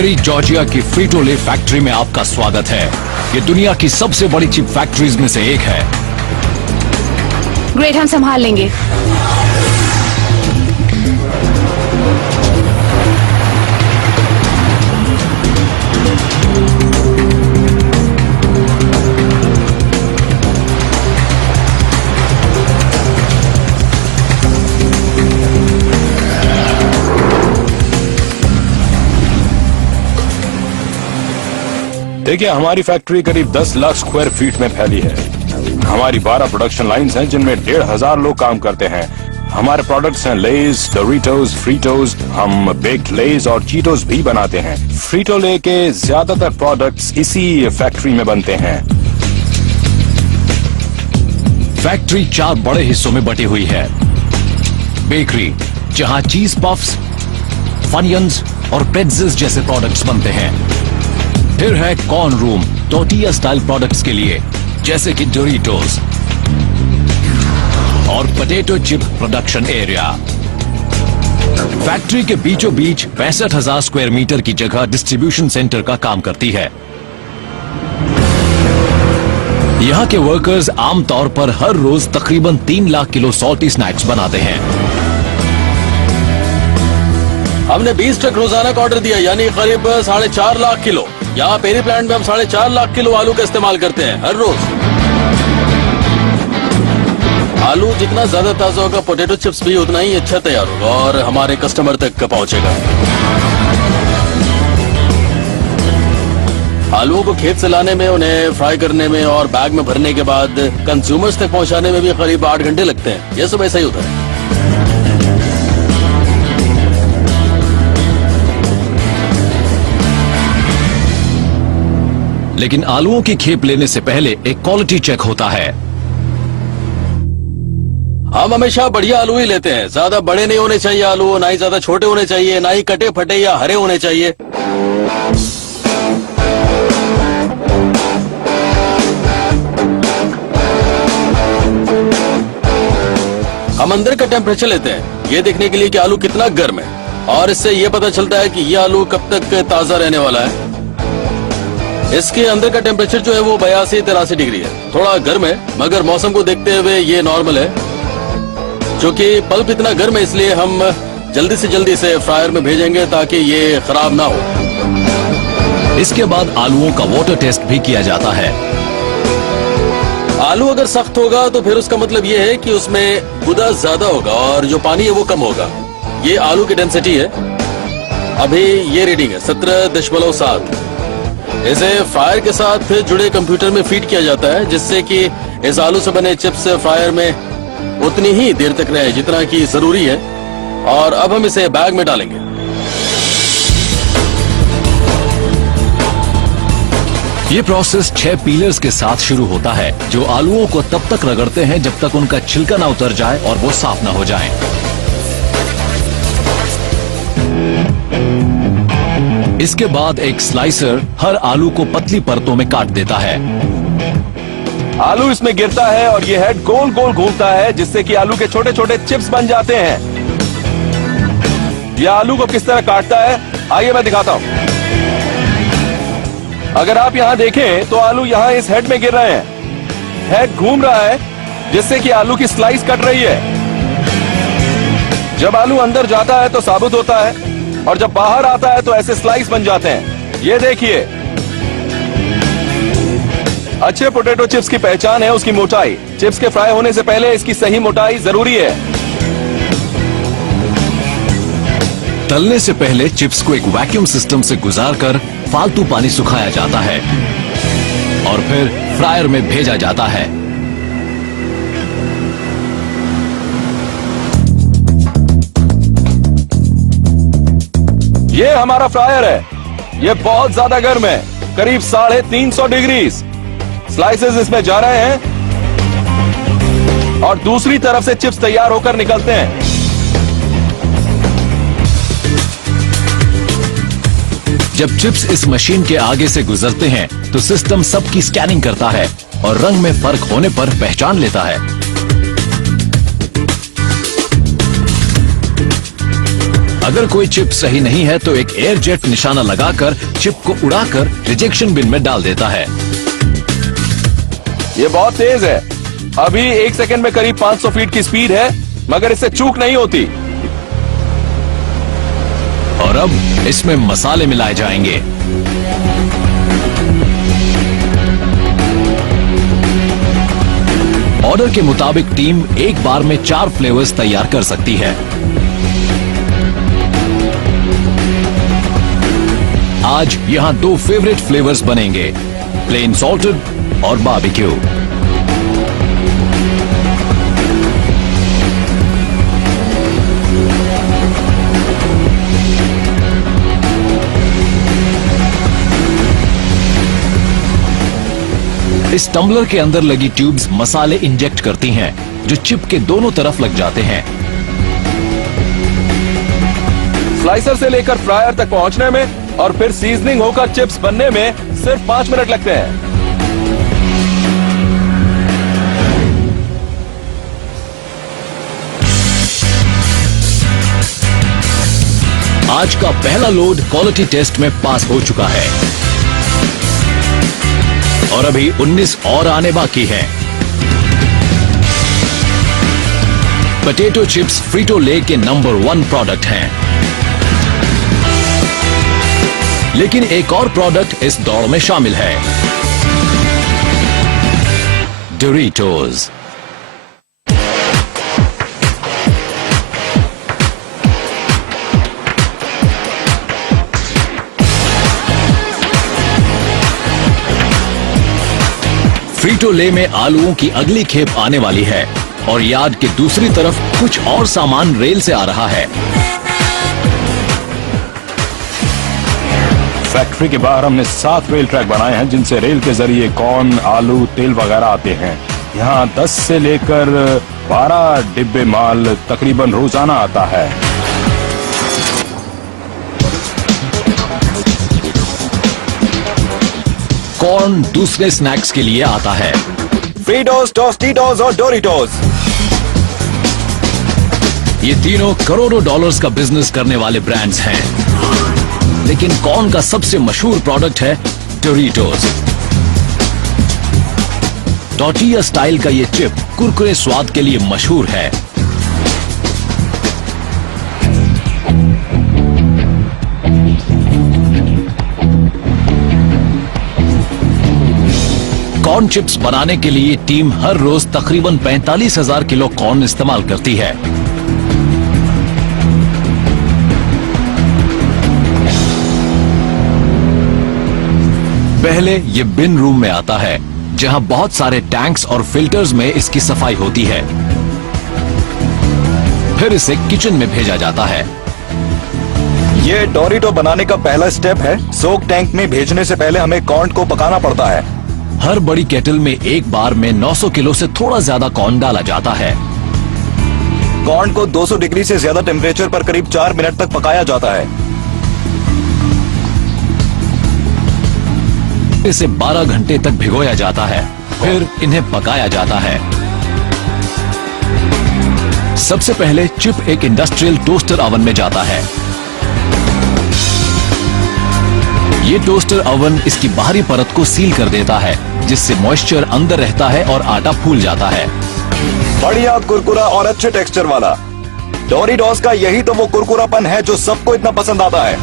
Prairie Georgia की फ्रीटो-ले factory में आपका स्वागत है। ये दुनिया की सबसे बड़ी चिप फैक्ट्रीज में से एक है। ग्रेट, हम संभाल लेंगे। देखिए, हमारी फैक्ट्री करीब 10 लाख स्क्वायर फीट में फैली है। हमारी 12 प्रोडक्शन लाइंस हैं जिनमें 1,500 लोग काम करते हैं। हमारे प्रोडक्ट्स हैं लेज, डोरिटोज, फ्रीटोज। हम बेक्ड लेज और चीटोज भी बनाते हैं। फ्रीटो-ले के ज्यादातर प्रोडक्ट्स इसी फैक्ट्री में बनते हैं। फैक्ट्री 4 बड़े हिस्सों में बटी हुई है। बेकरी, जहां चीज पफ्स, फनियंस और प्रेट्जेल्स जैसे प्रोडक्ट्स बनते हैं। फिर है कॉर्न रूम, टोर्टिया स्टाइल प्रोडक्ट्स के लिए, जैसे कि डोरिटोज। और potato chip production area. Factory के बीचों बीच 65,000 स्क्वायर मीटर की जगह डिस्ट्रीब्यूशन सेंटर का काम करती है। यहां के वर्कर्स आमतौर पर हर रोज तकरीबन 3 लाख किलो सॉल्टी स्नैक्स बनाते हैं। हमने 20 ट्रक रोजाना का ऑर्डर दिया, यानी करीब 4.5 लाख किलो। यहाँ पेरी प्लांट में हम 4.5 लाख किलो आलू का इस्तेमाल करते हैं हर रोज। आलू जितना ज्यादा ताजा होगा, पोटैटो चिप्स भी उतना ही अच्छा तैयार होगा और हमारे कस्टमर तक पहुंचेगा। आलूओं को खेत से लाने में, उन्हें फ्राई करने में और बैग में भरने के बाद कंज्यूमर्स तक पहुंचाने में भी करीब 8 घंटे लगते हैं। ये सब ऐसा ही होता है। लेकिन आलूओं की खेप लेने से पहले एक क्वालिटी चेक होता है। हम हमेशा बढ़िया आलू ही लेते हैं। ज्यादा बड़े नहीं होने चाहिए आलू, ना ही ज्यादा छोटे होने चाहिए, ना ही कटे फटे या हरे होने चाहिए। हम अंदर का टेम्परेचर लेते हैं, ये देखने के लिए कि आलू कितना गर्म है, और इससे ये पता चलता है कि ये आलू कब तक ताजा रहने वाला है। इसके अंदर का टेम्परेचर जो है वो 82-83 डिग्री है। थोड़ा गर्म है, मगर मौसम को देखते हुए ये नॉर्मल है। क्योंकि पल्प इतना गर्म है, इसलिए हम जल्दी से जल्दी इसे फ्रायर में भेजेंगे ताकि ये खराब ना हो। इसके बाद आलूओं का वाटर टेस्ट भी किया जाता है। आलू अगर सख्त होगा तो फिर उसका मतलब ये है कि उसमें गुदा ज्यादा होगा और जो पानी है वो कम होगा। ये आलू की डेंसिटी है। अभी ये रीडिंग है 17.7। इसे फायर के साथ जुड़े कंप्यूटर में फीड किया जाता है, जिससे कि इस आलू से बने चिप्स फ्रायर में उतनी ही देर तक रहे जितना कि जरूरी है। और अब हम इसे बैग में डालेंगे। ये प्रोसेस 6 पीलर्स के साथ शुरू होता है, जो आलूओं को तब तक रगड़ते हैं जब तक उनका छिलका ना उतर जाए और वो साफ ना हो जाए। इसके बाद एक स्लाइसर हर आलू को पतली परतों में काट देता है। आलू इसमें गिरता है और ये हेड गोल गोल घूमता है, जिससे कि आलू के छोटे छोटे चिप्स बन जाते हैं। यह आलू को किस तरह काटता है, आइए मैं दिखाता हूं। अगर आप यहां देखें तो आलू यहां इस हेड में गिर रहे हैं। हेड घूम रहा है, जिससे कि आलू की स्लाइस कट रही है। जब आलू अंदर जाता है तो साबुत होता है, और जब बाहर आता है तो ऐसे स्लाइस बन जाते हैं। ये देखिए, अच्छे पोटैटो चिप्स की पहचान है उसकी मोटाई। चिप्स के फ्राई होने से पहले इसकी सही मोटाई जरूरी है। तलने से पहले चिप्स को एक वैक्यूम सिस्टम से गुजारकर फालतू पानी सुखाया जाता है और फिर फ्रायर में भेजा जाता है। ये हमारा फ्रायर है। ये बहुत ज्यादा गर्म है, करीब 350 डिग्री। स्लाइसेस इसमें जा रहे हैं और दूसरी तरफ से चिप्स तैयार होकर निकलते हैं। जब चिप्स इस मशीन के आगे से गुजरते हैं तो सिस्टम सबकी स्कैनिंग करता है और रंग में फर्क होने पर पहचान लेता है। अगर कोई चिप सही नहीं है तो एक एयर जेट निशाना लगाकर चिप को उड़ाकर रिजेक्शन बिन में डाल देता है। ये बहुत तेज है। अभी 1 सेकंड में करीब 500 फीट की स्पीड है, मगर इससे चूक नहीं होती। और अब इसमें मसाले मिलाए जाएंगे। ऑर्डर के मुताबिक टीम एक बार में 4 फ्लेवर्स तैयार कर सकती है। आज यहां 2 फेवरेट फ्लेवर्स बनेंगे, प्लेन सॉल्टेड और बारबेक्यू। इस टम्बलर के अंदर लगी ट्यूब्स मसाले इंजेक्ट करती हैं, जो चिप के दोनों तरफ लग जाते हैं। स्लाइसर से लेकर फ्रायर तक पहुंचने में और फिर सीजनिंग होकर चिप्स बनने में सिर्फ 5 मिनट लगते हैं। आज का पहला लोड क्वालिटी टेस्ट में पास हो चुका है और अभी 19 और आने बाकी हैं। पोटैटो चिप्स फ्रीटो ले के नंबर 1 प्रोडक्ट हैं, लेकिन एक और प्रोडक्ट इस दौड़ में शामिल है, डोरिटोज। फ्रीटो ले में आलूओं की अगली खेप आने वाली है और यार्ड के दूसरी तरफ कुछ और सामान रेल से आ रहा है। फैक्ट्री के बाहर हमने 7 रेल ट्रैक बनाए हैं, जिनसे रेल के जरिए कॉर्न, आलू, तेल वगैरह आते हैं। यहाँ 10 से लेकर 12 डिब्बे माल तकरीबन रोजाना आता है। कॉर्न दूसरे स्नैक्स के लिए आता है। फ्रीटोस, टोस्टिटोस और डोरिटोस। ये तीनों करोड़ों डॉलर्स का बिजनेस करने वाले ब्रांड्स हैं, लेकिन कॉर्न का सबसे मशहूर प्रोडक्ट है डोरिटोस। टॉर्टिया स्टाइल का ये चिप कुरकुरे स्वाद के लिए मशहूर है। कॉर्न चिप्स बनाने के लिए टीम हर रोज तकरीबन 45,000 किलो कॉर्न इस्तेमाल करती है। पहले ये बिन रूम में आता है, जहां बहुत सारे टैंक्स और फिल्टर्स में इसकी सफाई होती है। फिर इसे किचन में भेजा जाता है। ये डोरिटो बनाने का पहला स्टेप है। सोक टैंक में भेजने से पहले हमें कॉर्न को पकाना पड़ता है। हर बड़ी केटल में एक बार में 900 किलो से थोड़ा ज्यादा कॉर्न डाला जाता है। कॉर्न को 200 डिग्री से ज्यादा टेम्परेचर पर करीब 4 मिनट तक पकाया जाता है। इसे 12 घंटे तक भिगोया जाता है, फिर इन्हें पकाया जाता है। सबसे पहले चिप एक इंडस्ट्रियल टोस्टर ओवन में जाता है। ये टोस्टर ओवन इसकी बाहरी परत को सील कर देता है, जिससे मॉइस्चर अंदर रहता है और आटा फूल जाता है। बढ़िया, कुरकुरा और अच्छे टेक्सचर वाला। डोरिटोस का यही तो वो कुरकुरापन है जो सबको इतना पसंद आता है।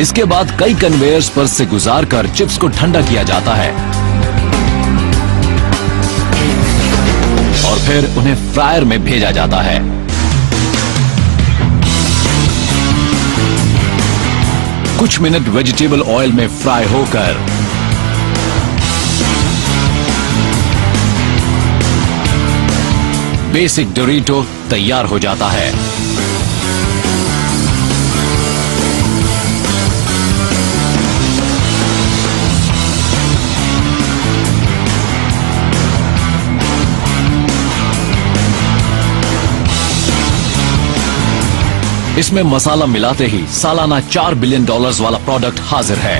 इसके बाद कई कन्वेयर्स पर से गुजारकर चिप्स को ठंडा किया जाता है और फिर उन्हें फ्रायर में भेजा जाता है। कुछ मिनट वेजिटेबल ऑयल में फ्राई होकर बेसिक डोरिटो तैयार हो जाता है। इसमें मसाला मिलाते ही सालाना $4 बिलियन वाला प्रोडक्ट हाजिर है।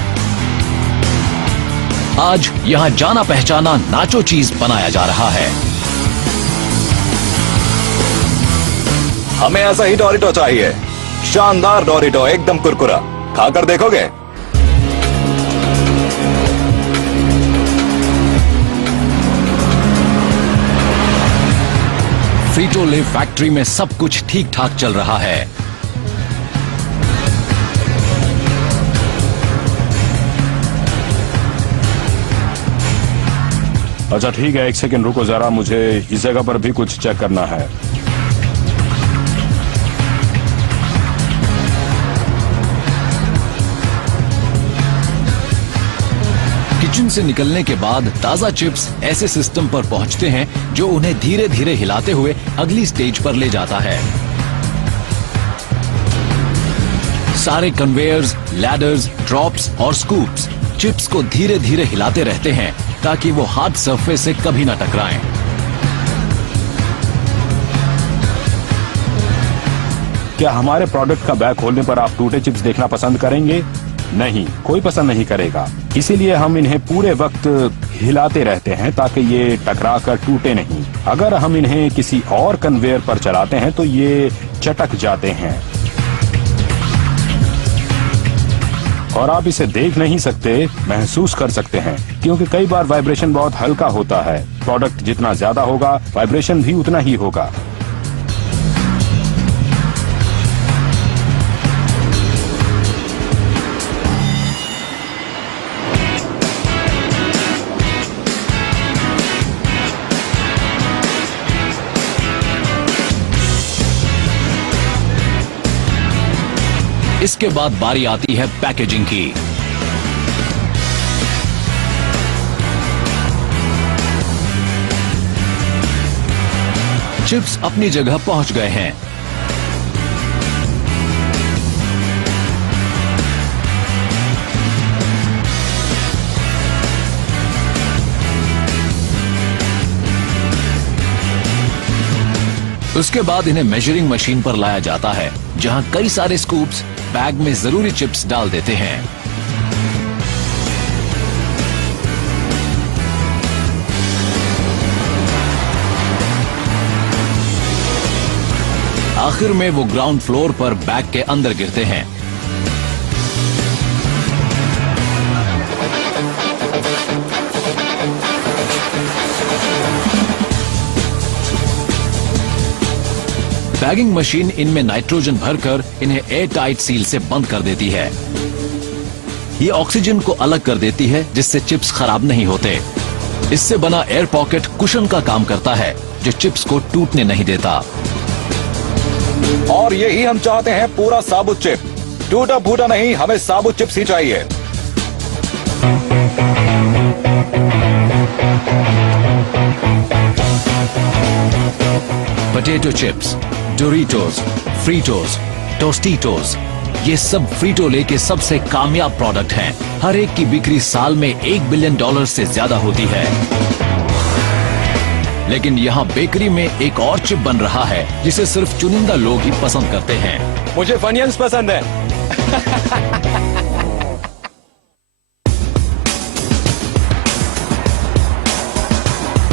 आज यहां जाना पहचाना नाचो चीज बनाया जा रहा है। हमें ऐसा ही डोरिटो चाहिए। शानदार डोरिटो, एकदम कुरकुरा। खाकर देखोगे? फ्रीटो ले फैक्ट्री में सब कुछ ठीक ठाक चल रहा है। अच्छा ठीक है, एक सेकंड रुको जरा, मुझे इस जगह पर भी कुछ चेक करना है। किचन से निकलने के बाद ताजा चिप्स ऐसे सिस्टम पर पहुंचते हैं जो उन्हें धीरे धीरे हिलाते हुए अगली स्टेज पर ले जाता है। सारे कन्वेयर्स, लैडर्स, ड्रॉप्स और स्कूप्स चिप्स को धीरे धीरे हिलाते रहते हैं ताकि वो हार्ड सरफेस से कभी ना टकराएं। क्या हमारे प्रोडक्ट का बैग खोलने पर आप टूटे चिप्स देखना पसंद करेंगे? नहीं, कोई पसंद नहीं करेगा। इसीलिए हम इन्हें पूरे वक्त हिलाते रहते हैं ताकि ये टकरा कर टूटे नहीं। अगर हम इन्हें किसी और कन्वेयर पर चलाते हैं तो ये चटक जाते हैं। और आप इसे देख नहीं सकते, महसूस कर सकते हैं, क्योंकि कई बार वाइब्रेशन बहुत हल्का होता है। प्रोडक्ट जितना ज्यादा होगा, वाइब्रेशन भी उतना ही होगा। इसके बाद बारी आती है पैकेजिंग की। चिप्स अपनी जगह पहुंच गए हैं। उसके बाद इन्हें मेजरिंग मशीन पर लाया जाता है, जहां कई सारे स्कूप्स बैग में जरूरी चिप्स डाल देते हैं। आखिर में वो ग्राउंड फ्लोर पर बैग के अंदर गिरते हैं। बैगिंग मशीन इनमें नाइट्रोजन भरकर इन्हें एयर टाइट सील से बंद कर देती है। ये ऑक्सीजन को अलग कर देती है, जिससे चिप्स खराब नहीं होते। इससे बना एयर पॉकेट कुशन का काम करता है, जो चिप्स को टूटने नहीं देता। और यही हम चाहते हैं, पूरा साबुत चिप। टूटा फूटा नहीं, हमें साबुत चिप्स ही चाहिए। पोटैटो चिप्स, डोरिटोस, फ्रीटोस, टोस्टिटोस, ये सब फ्रीटो ले के सबसे कामयाब प्रोडक्ट हैं। हर एक की बिक्री साल में $1 बिलियन से ज्यादा होती है। लेकिन यहाँ बेकरी में एक और चिप बन रहा है जिसे सिर्फ चुनिंदा लोग ही पसंद करते हैं। मुझे फनियंस पसंद है।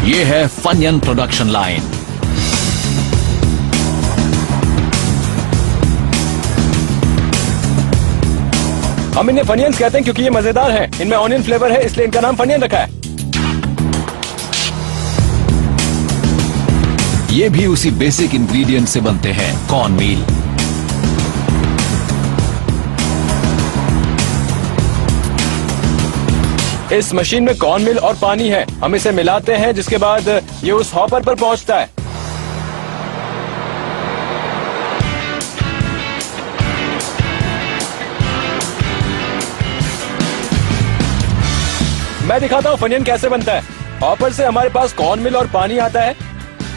ये है फनियन प्रोडक्शन लाइन। हम इन्हें फनियंस कहते हैं क्योंकि ये मजेदार है। इनमें ऑनियन फ्लेवर है, इसलिए इनका नाम फनियन रखा है। ये भी उसी बेसिक इंग्रेडिएंट से बनते हैं, कॉर्न मील। इस मशीन में कॉर्न मिल और पानी है। हम इसे मिलाते हैं, जिसके बाद ये उस हॉपर पर पहुंचता है। मैं दिखाता हूँ फनियन कैसे बनता है। हॉपर से हमारे पास कॉर्न मिल और पानी आता है।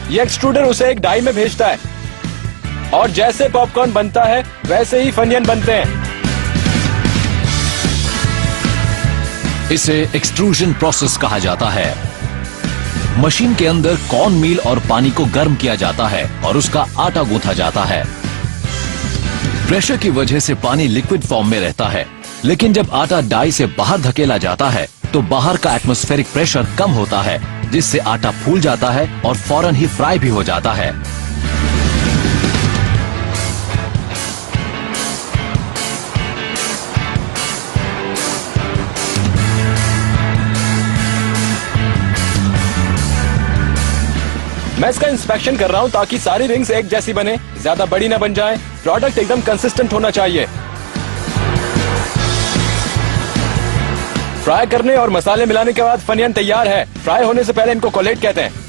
ये एक्सट्रूडर उसे एक डाई में भेजता है, और जैसे पॉपकॉर्न बनता है वैसे ही फनियन बनते हैं। इसे एक्सट्रूजन प्रोसेस कहा जाता है। मशीन के अंदर कॉर्न मील और पानी को गर्म किया जाता है और उसका आटा गूंथा जाता है। प्रेशर की वजह से पानी लिक्विड फॉर्म में रहता है, लेकिन जब आटा डाई से बाहर धकेला जाता है तो बाहर का एटमॉस्फेरिक प्रेशर कम होता है, जिससे आटा फूल जाता है और फौरन ही फ्राई भी हो जाता है। मैं इसका इंस्पेक्शन कर रहा हूँ ताकि सारी रिंग्स एक जैसी बने, ज्यादा बड़ी ना बन जाए, प्रोडक्ट एकदम कंसिस्टेंट होना चाहिए। फ्राई करने और मसाले मिलाने के बाद फनियन तैयार है। फ्राई होने से पहले इनको कोलेट कहते हैं।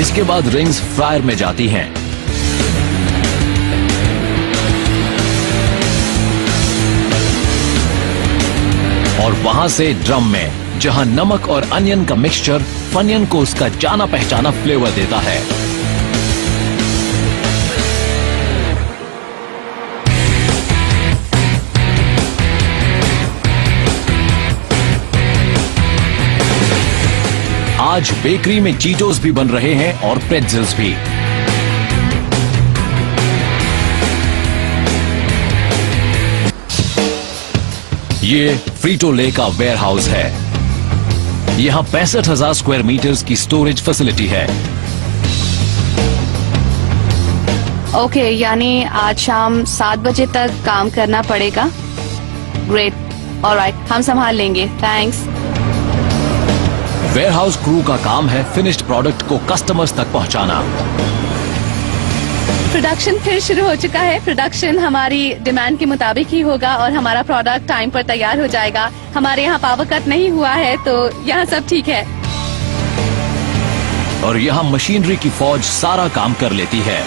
इसके बाद रिंग्स फ्रायर में जाती हैं। और वहां से ड्रम में, जहां नमक और अनियन का मिक्सचर फनियन को उसका जाना पहचाना फ्लेवर देता है। आज बेकरी में चीटोस भी बन रहे हैं और प्रेट्ज़ल्स भी। ये फ्रीटो ले का वेयर हाउस है। यहां 65,000 स्क्वायर मीटर्स की स्टोरेज फैसिलिटी है। ओके, यानी आज शाम 7 बजे तक काम करना पड़ेगा। ग्रेट, ऑलराइट, हम संभाल लेंगे, थैंक्स। वेयरहाउस क्रू का काम है फिनिश्ड प्रोडक्ट को कस्टमर्स तक पहुंचाना। प्रोडक्शन फिर शुरू हो चुका है। प्रोडक्शन हमारी डिमांड के मुताबिक ही होगा और हमारा प्रोडक्ट टाइम पर तैयार हो जाएगा। हमारे यहाँ पावर कट नहीं हुआ है, तो यहाँ सब ठीक है। और यहाँ मशीनरी की फौज सारा काम कर लेती है।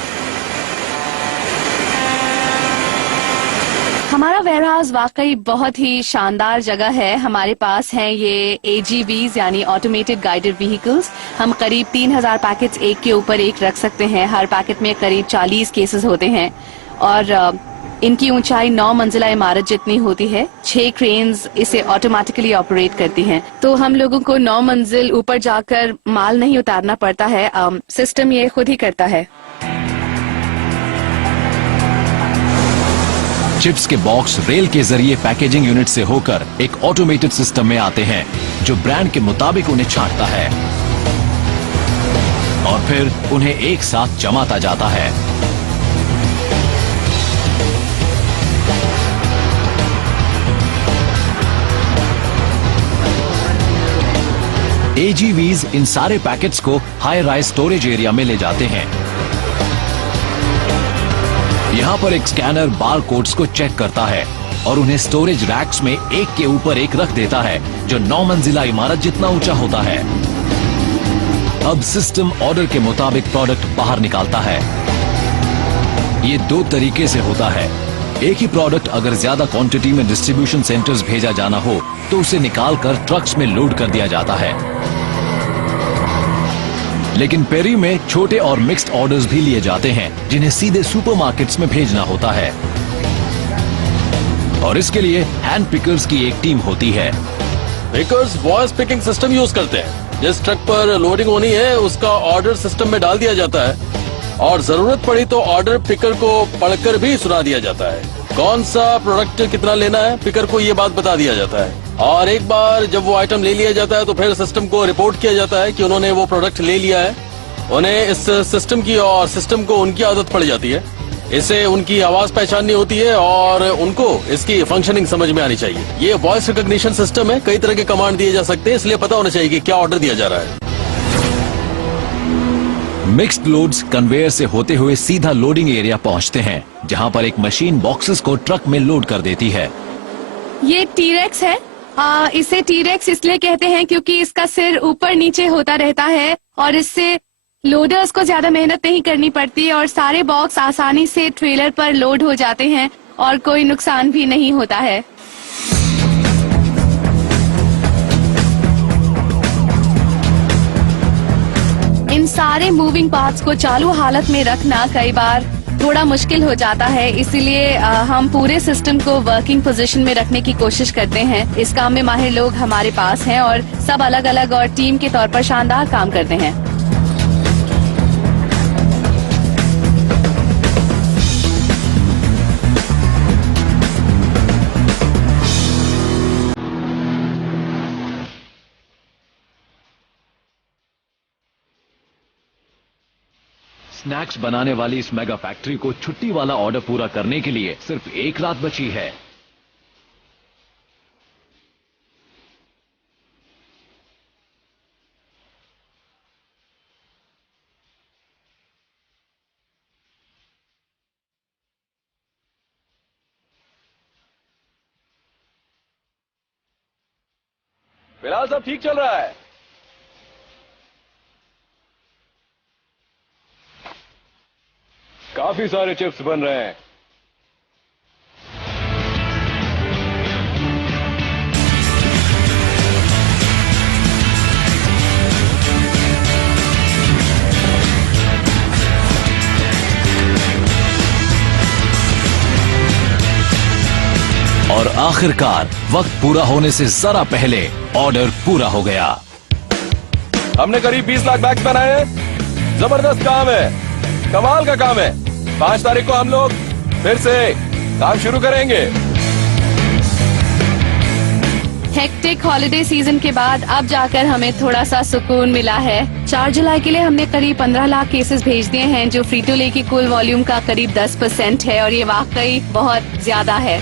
हमारा वेयरहाउस वाकई बहुत ही शानदार जगह है। हमारे पास हैं ये AGVs यानी ऑटोमेटेड गाइडेड व्हीकल्स। हम करीब 3000 पैकेट्स एक के ऊपर एक रख सकते हैं। हर पैकेट में करीब 40 केसेस होते हैं और इनकी ऊंचाई 9 मंजिला इमारत जितनी होती है। 6 क्रेन्स इसे ऑटोमेटिकली ऑपरेट करती हैं, तो हम लोगों को 9 मंजिल ऊपर जाकर माल नहीं उतारना पड़ता है। सिस्टम ये खुद ही करता है। चिप्स के बॉक्स रेल के जरिए पैकेजिंग यूनिट से होकर एक ऑटोमेटेड सिस्टम में आते हैं जो ब्रांड के मुताबिक उन्हें छांटता है और फिर उन्हें एक साथ जमाता जाता है। AGVs इन सारे पैकेट्स को हाई राइज स्टोरेज एरिया में ले जाते हैं। यहाँ पर एक स्कैनर बार कोड्स को चेक करता है और उन्हें स्टोरेज रैक्स में एक के ऊपर एक रख देता है जो 9 मंजिला इमारत जितना ऊंचा होता है। अब सिस्टम ऑर्डर के मुताबिक प्रोडक्ट बाहर निकालता है। ये 2 तरीके से होता है। एक ही प्रोडक्ट अगर ज्यादा क्वांटिटी में डिस्ट्रीब्यूशन सेंटर्स भेजा जाना हो तो उसे निकालकर ट्रक्स में लोड कर दिया जाता है। लेकिन पेरी में छोटे और मिक्स्ड ऑर्डर्स भी लिए जाते हैं जिन्हें सीधे सुपरमार्केट्स में भेजना होता है और इसके लिए हैंड पिकर्स की एक टीम होती है। Pickers voice picking system use करते हैं। जिस ट्रक पर लोडिंग होनी है उसका ऑर्डर सिस्टम में डाल दिया जाता है और जरूरत पड़ी तो ऑर्डर पिकर को पढ़कर भी सुना दिया जाता है। कौन सा प्रोडक्ट कितना लेना है पिकर को ये बात बता दिया जाता है और एक बार जब वो आइटम ले लिया जाता है तो फिर सिस्टम को रिपोर्ट किया जाता है कि उन्होंने वो प्रोडक्ट ले लिया है। उन्हें इस सिस्टम की और सिस्टम को उनकी आदत पड़ जाती है। इससे उनकी आवाज पहचाननी होती है और उनको इसकी फंक्शनिंग समझ में आनी चाहिए। ये वॉइस रिकॉग्निशन सिस्टम है। कई तरह के कमांड दिए जा सकते हैं, इसलिए पता होना चाहिए कि क्या ऑर्डर दिया जा रहा है। मिक्स्ड लोड्स कन्वेयर से होते हुए सीधा लोडिंग एरिया पहुंचते हैं जहां पर एक मशीन बॉक्सेस को ट्रक में लोड कर देती है। ये टीरेक्स है। इसे टीरेक्स इसलिए कहते हैं क्योंकि इसका सिर ऊपर नीचे होता रहता है और इससे लोडर्स को ज्यादा मेहनत नहीं करनी पड़ती और सारे बॉक्स आसानी से ट्रेलर पर लोड हो जाते हैं और कोई नुकसान भी नहीं होता है। इन सारे मूविंग पार्ट्स को चालू हालत में रखना कई बार थोड़ा मुश्किल हो जाता है, इसीलिए हम पूरे सिस्टम को वर्किंग पोजीशन में रखने की कोशिश करते हैं। इस काम में माहिर लोग हमारे पास हैं और सब अलग अलग और टीम के तौर पर शानदार काम करते हैं। स्नैक्स बनाने वाली इस मेगा फैक्ट्री को छुट्टी वाला ऑर्डर पूरा करने के लिए सिर्फ 1 रात बची है। फिलहाल सब ठीक चल रहा है। काफी सारे चिप्स बन रहे हैं। और आखिरकार वक्त पूरा होने से जरा पहले ऑर्डर पूरा हो गया। हमने करीब 20 लाख बैग्स बनाए हैं। जबरदस्त काम है, कमाल का काम है। 5 तारीख को हम लोग फिर से काम शुरू करेंगे। हेक्टिक हॉलिडे सीजन के बाद अब जाकर हमें थोड़ा सा सुकून मिला है। 4 जुलाई के लिए हमने करीब 15 लाख केसेस भेज दिए हैं, जो फ्री टू ले की कुल वॉल्यूम का करीब 10% है, और ये वाकई बहुत ज्यादा है।